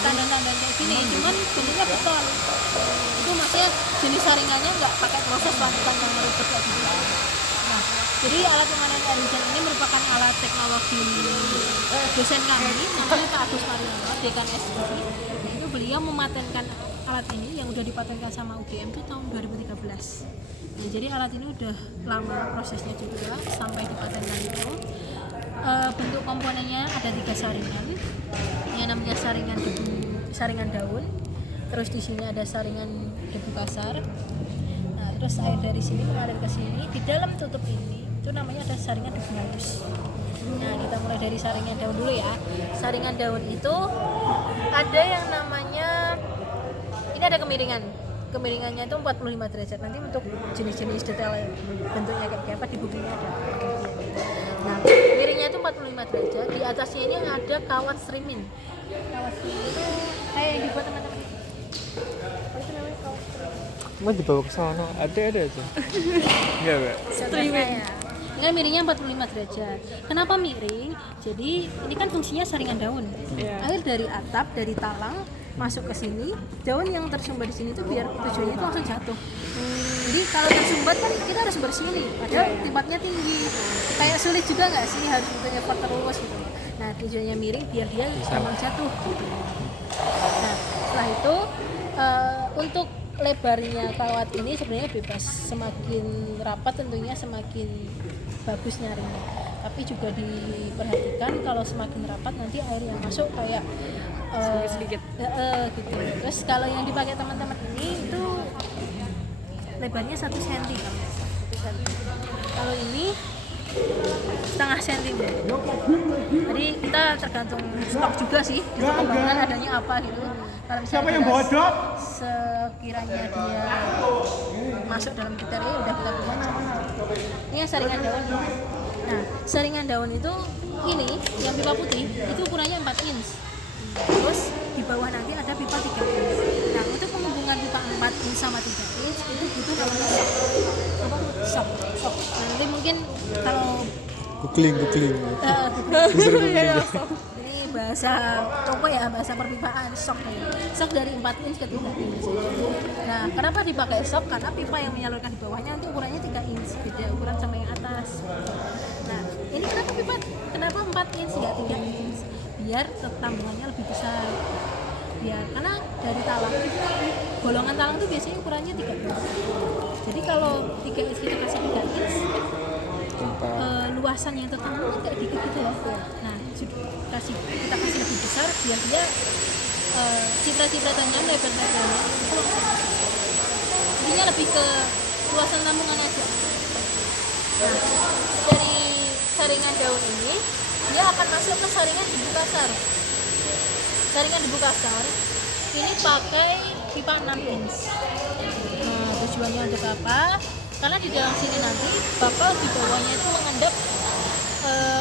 tanda-tanda kayak gini, cuman bentuknya beton. Itu maksudnya jenis saringannya nggak pakai proses lakukan yang meribet kayak gitu. Nah, jadi alat pemanen air hujan ini merupakan alat teknologi dosen kami, namanya Pak Agus Mariono, Dekan S2. Itu beliau mematenkan alat ini yang udah dipatenkan sama UGM itu tahun 2013. Nah, jadi alat ini udah lama prosesnya juga sampai dipatenkan itu. Bentuk komponennya ada 3 saringan. Yang namanya saringan daun. Terus di sini ada saringan debu kasar. Nah, terus air dari sini mengalir ke sini. Di dalam tutup ini itu namanya ada saringan debu halus. Nah, kita mulai dari saringan daun dulu ya. Saringan daun itu ada yang namanya, ini ada kemiringan. Kemiringannya itu 45 derajat. Nanti untuk jenis-jenis detail bentuknya kayak apa di bukunya ada. Nah, miringnya itu 45 derajat. Di atasnya ini ada kawat serimin. Kawat serimin itu kayak yang dibuat teman-teman. Apa itu namanya kawat serimin? Mau dibawa ke sana, ada aja. Enggak. Serimin. Ini kan miringnya 45 derajat. Kenapa miring? Jadi ini kan fungsinya saringan daun. Air dari atap, dari talang masuk ke sini, daun yang tersumbat di sini tuh biar tujuannya itu langsung jatuh. Jadi kalau tersumbat kan kita harus bersih nih, padahal tempatnya tinggi. Kayak sulit juga nggak sih harus untuk effort terus gitu. Nah, tujuannya miring biar dia gampang jatuh. Gitu. Nah, setelah itu untuk lebarnya kawat ini sebenarnya bebas, semakin rapat tentunya semakin bagus nyaringnya. Tapi juga diperhatikan kalau semakin rapat nanti air yang masuk kayak sedikit gitu. Terus kalau yang dipakai teman-teman ini itu lebarnya 1 cm. Kalau ini setengah sentimeter. Jadi kita tergantung stok juga sih, untuk kembangan adanya apa gitu. Kalau misalnya yang bodoh sekiranya dia masuk dalam kriteria udah kita pilih aja. Ini yang saringan daun. Nah, saringan daun itu ini yang pipa putih itu ukurannya 4 inch. Terus di bawah nanti ada pipa 3 inch. Nah, untuk penghubungan pipa 4 inch sama 3 inch itu butuh namanya sok. Nanti mungkin kalau googling. ini bahasa toko ya, bahasa perpipaan, sok dari 4 inch ke 3 inch. Nah, kenapa dipakai sok? Karena pipa yang menyalurkan di bawahnya nanti ukurannya 3 inch, beda ukuran sama yang atas. Nah, ini kenapa 4 inch nggak 3 inch? Biar tambungannya lebih besar. Karena dari talang itu bolongan talang itu biasanya ukurannya 3 inch. Jadi kalau 3 inch kita kasih 3 inch, luasan yang tertampung kan kayak dikit gitu loh. Nah, kita kasih lebih besar biar dia cipratan lebar-lebarnya itu langsung masuk. Intinya lebih ke luasan tampungan aja. Nah, dari saringan daun ini dia akan masuk ke saringan debu kasar. Saringan debu kasar ini pakai pipa 6 inch. Nah, tujuannya untuk apa? Karena di dalam sini nanti bakal di bawahnya itu mengendap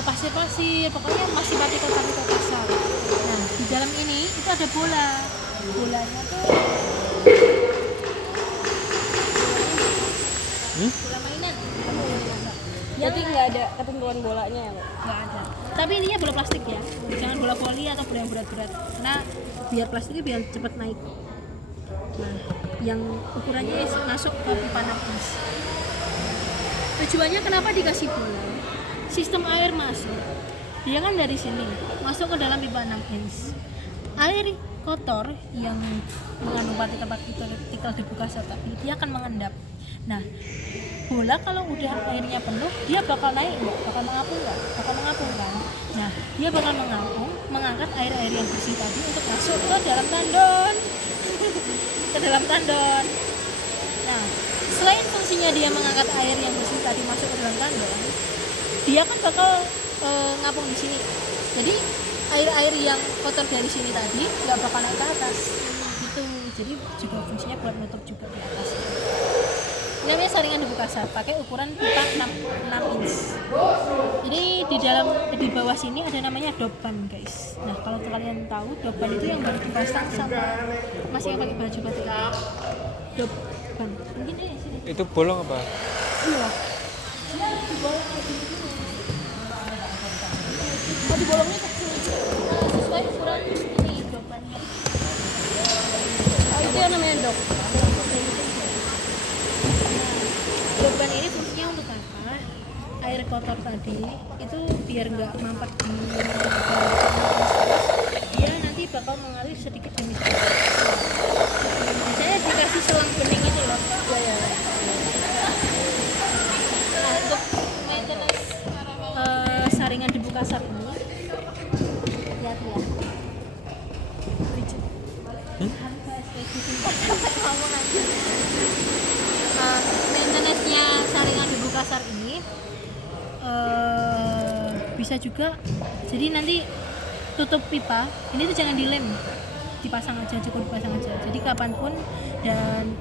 pasir-pasir, pokoknya masih partikel-partikel kasar. Nah, di dalam ini itu ada bolanya tuh bola mainan. Jadi nggak ada ketentuan bolanya ya, Mbak? Nggak ada. Tapi ininya bola plastik ya, jangan bola voli atau bola yang berat-berat. Karena biar plastiknya biar cepat naik. Nah, yang ukurannya masuk ke pipa 6 inch. Tujuannya kenapa dikasih bola? Sistem air masuk, dia kan dari sini masuk ke dalam pipa 6 inch. Air kotor yang mengandung partikel debu kasar tadi dia akan mengendap. Nah, bola kalau udah airnya penuh dia bakal naik nggak? Bakal mengapung nggak? Bakal mengapung kan? Nah, dia bakal mengapung, mengangkat air-air yang bersih tadi untuk masuk ke dalam tandon. Ke dalam tandon. Nah, selain fungsinya dia mengangkat air yang bersih tadi masuk ke dalam tandon, dia kan bakal ngapung di sini. Jadi air-air yang kotor dari sini tadi nggak bakal naik ke atas. Gitu. Jadi juga fungsinya buat nutup juga di atas. Ini namanya saringan debu kasar, pakai ukuran pipa 6 inch. Jadi di bawah sini ada namanya doban, guys. Nah, kalau kalian tahu doban itu yang baru dipasang sama masih yang pakai baju batik. Doban. Mungkin sini. Itu bolong apa? Iya. Dia dibolong kayak gini. Di bolongnya kecil. Sesuai ukuran ini dobannya. sendok. Beban ini fungsinya untuk apa? Air kotor tadi itu biar nggak mampet di dia nanti bakal mengalir sedikit demi sedikit. Biasanya dikasih selang bening itu loh. Ya. Nah, untuk maintenance saringan debu kasar ini lihat ya. Ngomong aja. Maintenance-nya saringan debu kasar ini bisa juga, jadi nanti tutup pipa ini tuh jangan dilem, dipasang aja, cukup dipasang aja, jadi kapanpun dan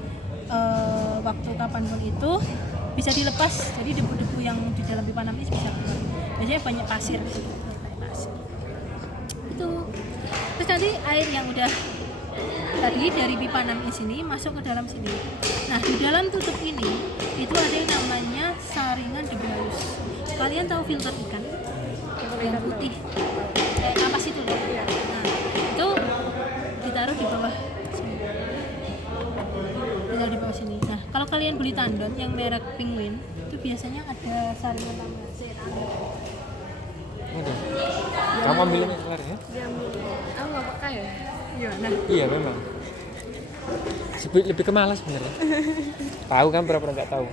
waktu kapanpun itu bisa dilepas, jadi debu-debu yang di dalam pipa 6 ini bisa keluar. Biasanya banyak pasir itu. Terus nanti air yang udah tadi dari pipa 6 ini sini masuk ke dalam sini. Nah, di dalam tutup ini itu ada yang namanya saringan debu halus. Kalian tahu filter ikan? Yang putih. Kayak kapas itu loh. Nah, itu ditaruh di bawah sini. Ditaruh di bawah sini. Nah, kalau kalian beli tandon yang merek Penguin, itu biasanya ada saringan namanya ceramic. Ada. Kamu ambilnya kelar ya? Diambil. Aku nggak pakai ya. Iya, nah Iya memang. Lebih ke malas sebenarnya. Tahu kan pura-pura nggak tahu.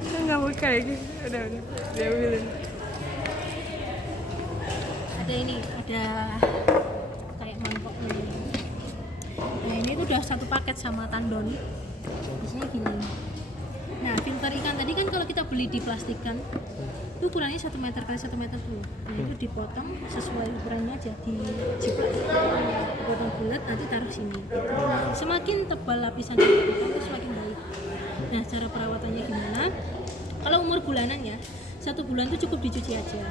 Aku nggak pakai. Udah. Diambilin. ada ini, ada kayak mangkoknya ini. Nah, ini udah satu paket sama tandon. Biasanya gini. Nah, filter ikan tadi kan kalau kita beli di plastikan itu ukurannya 1 meter kali 1 meter tuh. Nah, itu dipotong sesuai ukurannya aja, dijiplak, dipotong bulat, nanti taruh sini. Semakin tebal lapisan ikan itu semakin baik. Nah, cara perawatannya gimana? Kalau umur bulanan ya, 1 bulan tuh cukup dicuci aja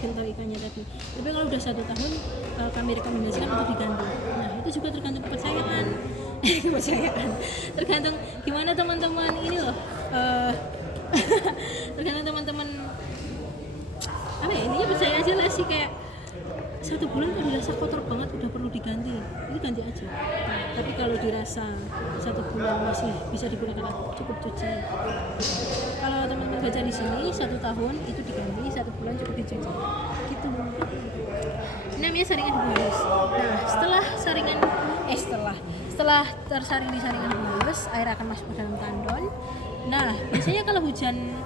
filter ikannya tadi. Tapi kalau udah 1 tahun, kami rekomendasikan untuk diganti. Nah, itu juga tergantung kepercayaan. Kepercayaan. Tergantung gimana teman-teman ini loh. Tergantung teman-teman apa ya, intinya percaya aja lah sih, kayak 1 bulan kalau dirasa kotor banget udah perlu diganti, itu ganti aja. Nah, tapi kalau dirasa 1 bulan masih bisa digunakan, cukup cuci. Kalau teman-teman baca di sini 1 tahun itu diganti, 1 bulan cukup dicuci gitu. Ini namanya saringan debu halus. Nah, setelah tersaring di saringan debu halus, air akan masuk ke dalam tandon. Nah, biasanya kalau hujan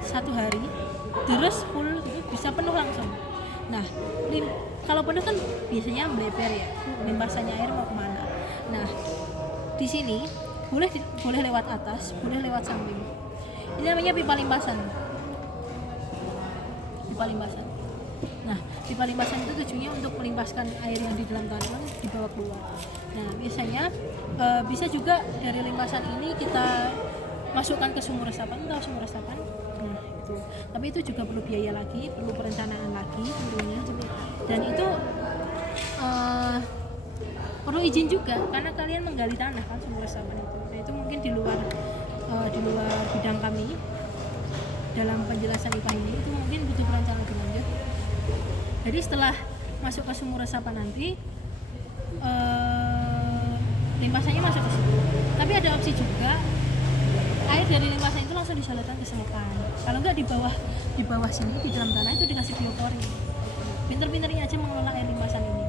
1 hari terus full itu bisa penuh langsung. Nah, kalau penuh kan biasanya bleber ya, limpasannya air mau kemana. Nah, di sini boleh lewat atas, boleh lewat samping. Ini namanya pipa limpasan. Nah, pipa limpasan itu tujuannya untuk melimpaskan air yang di dalam tandon dibawa keluar. Nah, biasanya bisa juga dari limpasan ini kita masukkan ke sumur resapan. Tahu sumur resapan? Nah, itu. Tapi itu juga perlu biaya lagi, perlu perencanaan lagi tentunya. Dan itu perlu izin juga karena kalian menggali tanah kan sumur resapan itu. Nah, itu mungkin di luar bidang kami dalam penjelasan IPA ini, itu mungkin butuh perencanaan lebih lanjut. Jadi setelah masuk ke sumur resapan nanti limpasannya masuk ke situ. Tapi ada opsi juga air dari limpasan itu langsung disalurkan ke selokan. Kalau enggak di bawah sini di dalam tanah itu dikasih biopori. Pinter-pinternya aja mengelola air limpasan ini.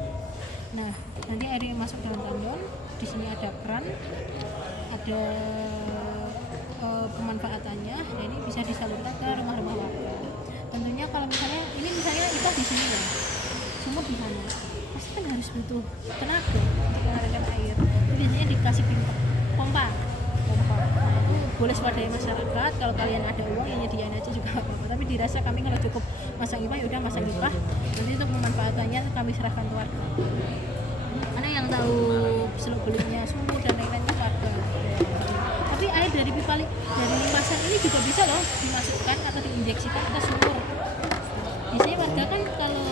Nah, nanti air yang masuk dalam tandon, di sini ada keran, ada pemanfaatannya. Nah, ini bisa disalurkan ke rumah-rumah warga. Tentunya kalau misalnya kita di sini ya, sumur di sana, pasti kan harus butuh tenaga untuk mengalirkan air. Itu biasanya dikasih pompa. Nah, itu boleh swadaya masyarakat. Kalau kalian ada uang yang nyediain aja juga nggak apa-apa. Tapi dirasa kami kalau cukup masang IPA ya udah masang IPA. Nanti untuk pemanfaatannya kami serahkan ke warga. Karena yang tahu seluk beluknya sumur dan lain-lain itu warga. Tapi air dari limpasan ini juga bisa loh dimasukkan atau diinjeksikan ke sumur. Biasanya warga kan kalau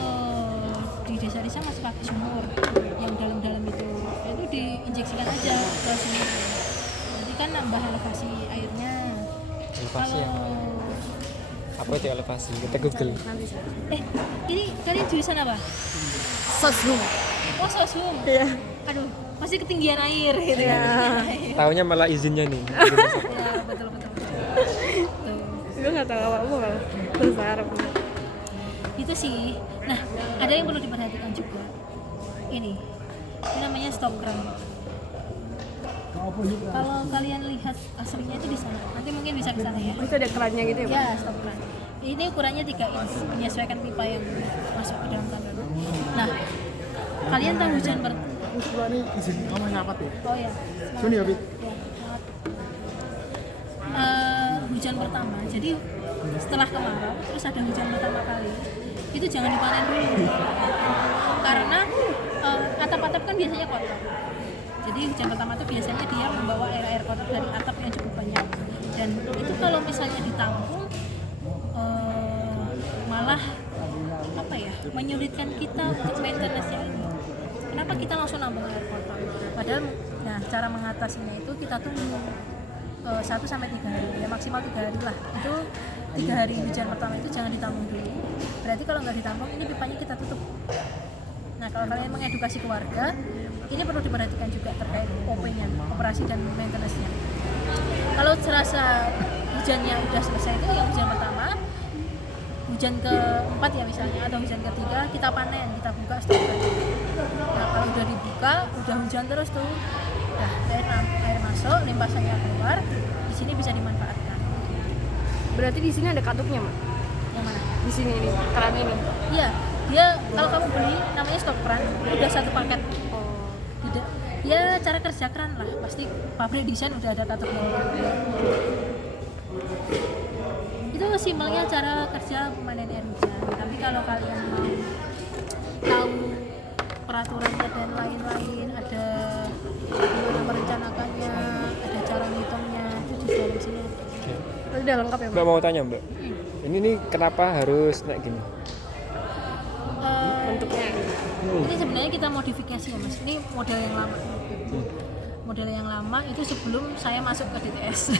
di desa-desa masih pakai sumur yang dalam-dalam itu diinjeksikan aja ke sumur. Jadi kan nambah elevasi airnya. Elevasi yang apa itu elevasi? Kita Google. Ini kalian jurusan apa? Sosum. Oh, sosum. Iya. Aduh, pasti ketinggian air gitu ya. Ketinggian air. Taunya malah izinnya nih. Ya, betul. Tuh. Gue nggak tahu apa-apa malah. Terus harap. Itu sih. Nah, ada yang perlu diperhatikan juga. Ini namanya stop crank. Kalau kalian lihat aslinya itu di sana, nanti mungkin bisa ke sana ya. Itu ada kerannya gitu ya, Pak? Ya, stop crank. Ini ukurannya 3 inch, menyesuaikan pipa yang masuk ke dalam tandon. Nah, kalian tahu hujan Ini izin ngomongnya apa tuh? Oh ya. Sini ya, Bit. Hujan pertama. Jadi setelah kemarau, terus ada hujan pertama kali. Itu jangan dipanen dulu. Karena atap-atap kan biasanya kotor. Jadi hujan pertama itu biasanya dia membawa air kotor dari atap yang cukup banyak. Dan itu kalau misalnya ditampung malah apa ya, menyulitkan kita untuk maintenance-nya ini. Kenapa kita langsung nambah air kotor? Padahal nah cara mengatasinya itu kita tunggu 1 sampai 3 hari, ya maksimal 3 hari lah. Itu 3 hari hujan pertama itu jangan ditampung dulu. Berarti kalau nggak ditampung ini pipanya kita tutup. Nah kalau kalian mengedukasi keluarga, ini perlu diperhatikan juga terkait OP-nya, operasi dan maintenance-nya. Kalau serasa hujannya udah selesai itu yang hujan pertama, hujan keempat ya misalnya, atau hujan ketiga kita panen, kita buka stop. Nah kalau udah dibuka, udah hujan terus tuh, nah air masuk, limpasannya keluar, di sini bisa dimanfaatkan. Berarti di sini ada katupnya, Mak? Yang mana? Di sini ini, keran ini. Iya, dia kalau kamu beli namanya stop keran, udah 1 paket. Oh. Tidak, ya cara kerja keran lah, pasti pabrik desain udah ada katupnya. Itu simpelnya cara kerja pemanen air hujan. Tapi kalau kalian mau tahu peraturannya dan lain-lain, ada gimana merencanakannya, ada cara ngitungnya, itu di dalam sini. Berarti udah lengkap ya, Pak? Mbak mau tanya Mbak, ini nih kenapa harus naik gini? Bentuknya. Ini sebenarnya kita modifikasi ya Mas. Ini model yang lama. Model yang lama itu sebelum saya masuk ke DTS.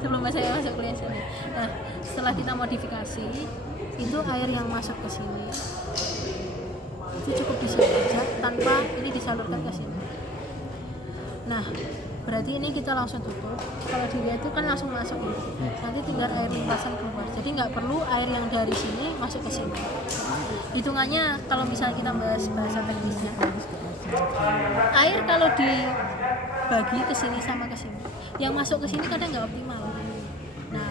Sebelum saya masuk kuliah sini. Nah, setelah kita modifikasi, itu air yang masuk ke sini itu cukup disini aja tanpa ini disalurkan ke sini. Nah, berarti ini kita langsung tutup. Kalau dilihat itu kan langsung masuk ini. Nanti tinggal air limpasan keluar. Jadi nggak perlu air yang dari sini masuk ke sini. Hitungannya kalau misalnya kita bahas bahasa teknisnya, air kalau dibagi ke sini sama ke sini, yang masuk ke sini kadang nggak optimal. Nah,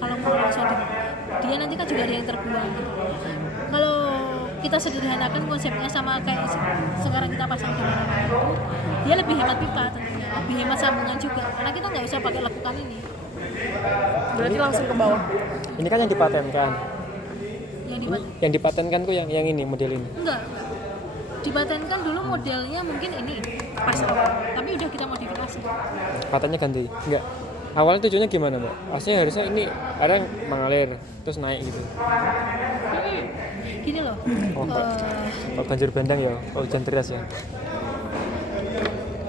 kalau mau langsung dia nanti kan juga ada yang terbuang gitu. Kalau kita sederhanakan konsepnya sama kayak sekarang kita pasang di mana-mana itu, dia lebih hemat pipa tentunya, lebih hemat sambungan juga, karena kita nggak usah pakai lekukan ini. Berarti langsung ke bawah. Ini kan yang dipatenkan. Yang Yang dipatenkan tuh yang ini model ini. enggak. Dipatenkan dulu modelnya mungkin ini pas tapi udah kita modifikasi. Patennya ganti. Enggak. Awalnya tujuannya gimana, Mbak? Aslinya harusnya ini ada yang mengalir terus naik gitu. Gini loh. Oh, kalau banjir bandang ya, kalau hujan deras ya.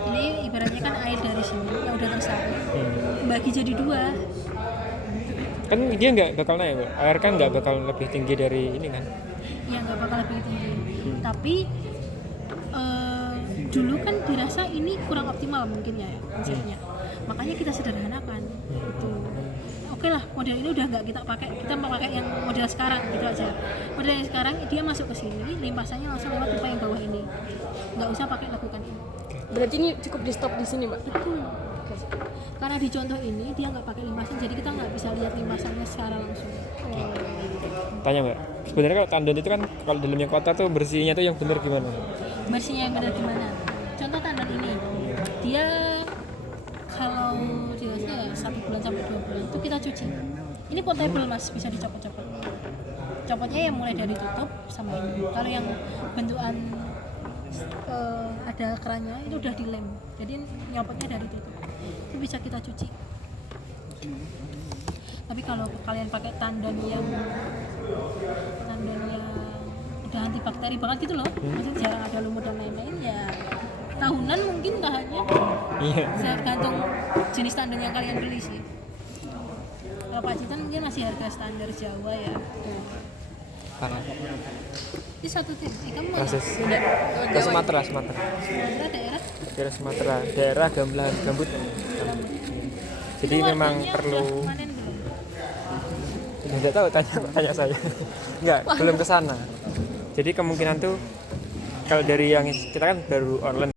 Ini ibaratnya kan air dari sini yang udah tersaring. Bagi jadi 2. Kan dia nggak bakal naik, Mbak. Air kan nggak bakal lebih tinggi dari ini kan. Ya nggak bakal lebih tinggi. Tapi dulu kan dirasa ini kurang optimal mungkin ya konsepnya. Makanya kita sederhanakan. Gitu. Oke lah, model ini udah nggak kita pakai. Kita pakai yang model sekarang gitu aja. Model yang sekarang dia masuk ke sini, limpasannya langsung lewat pipa yang bawah ini. Nggak usah pakai lekukan ini. Berarti ini cukup di stop di sini, Mbak? Betul. Karena di contoh ini dia nggak pakai limpasan, jadi kita nggak bisa lihat limpasannya secara langsung. Tanya, Mbak. Sebenarnya kalau tandon itu kan kalau dalamnya kotor tuh bersihnya tuh yang benar gimana? Bersihnya yang benar gimana? Contoh tandon ini, dia kalau biasanya 1 bulan sampai 2 bulan itu kita cuci. Ini portable Mas, bisa dicopot-copot. Copotnya yang mulai dari tutup sama ini. Kalau yang bentukan ada kerannya itu udah dilem, jadi nyopotnya dari tutup. Itu bisa kita cuci. Tapi kalau kalian pakai tandon yang udah antibakteri banget gitu loh, maksudnya jarang ada lumut dan lain-lain, ya tahunan mungkin tahannya. Iya. Tergantung jenis tandon yang kalian beli sih. Kalau Pacitan mungkin masih harga standar Jawa ya. Parah. Ini satu tim. Kamu mana? Proses. Ke Sumatera. Sumatera daerah daerah Sumatera, daerah gambut. Jadi Itu memang warganya perlu udah panen belum? nggak tahu, tanya saya. Nggak, belum ke sana. Jadi kemungkinan tuh kalau dari yang kita kan baru online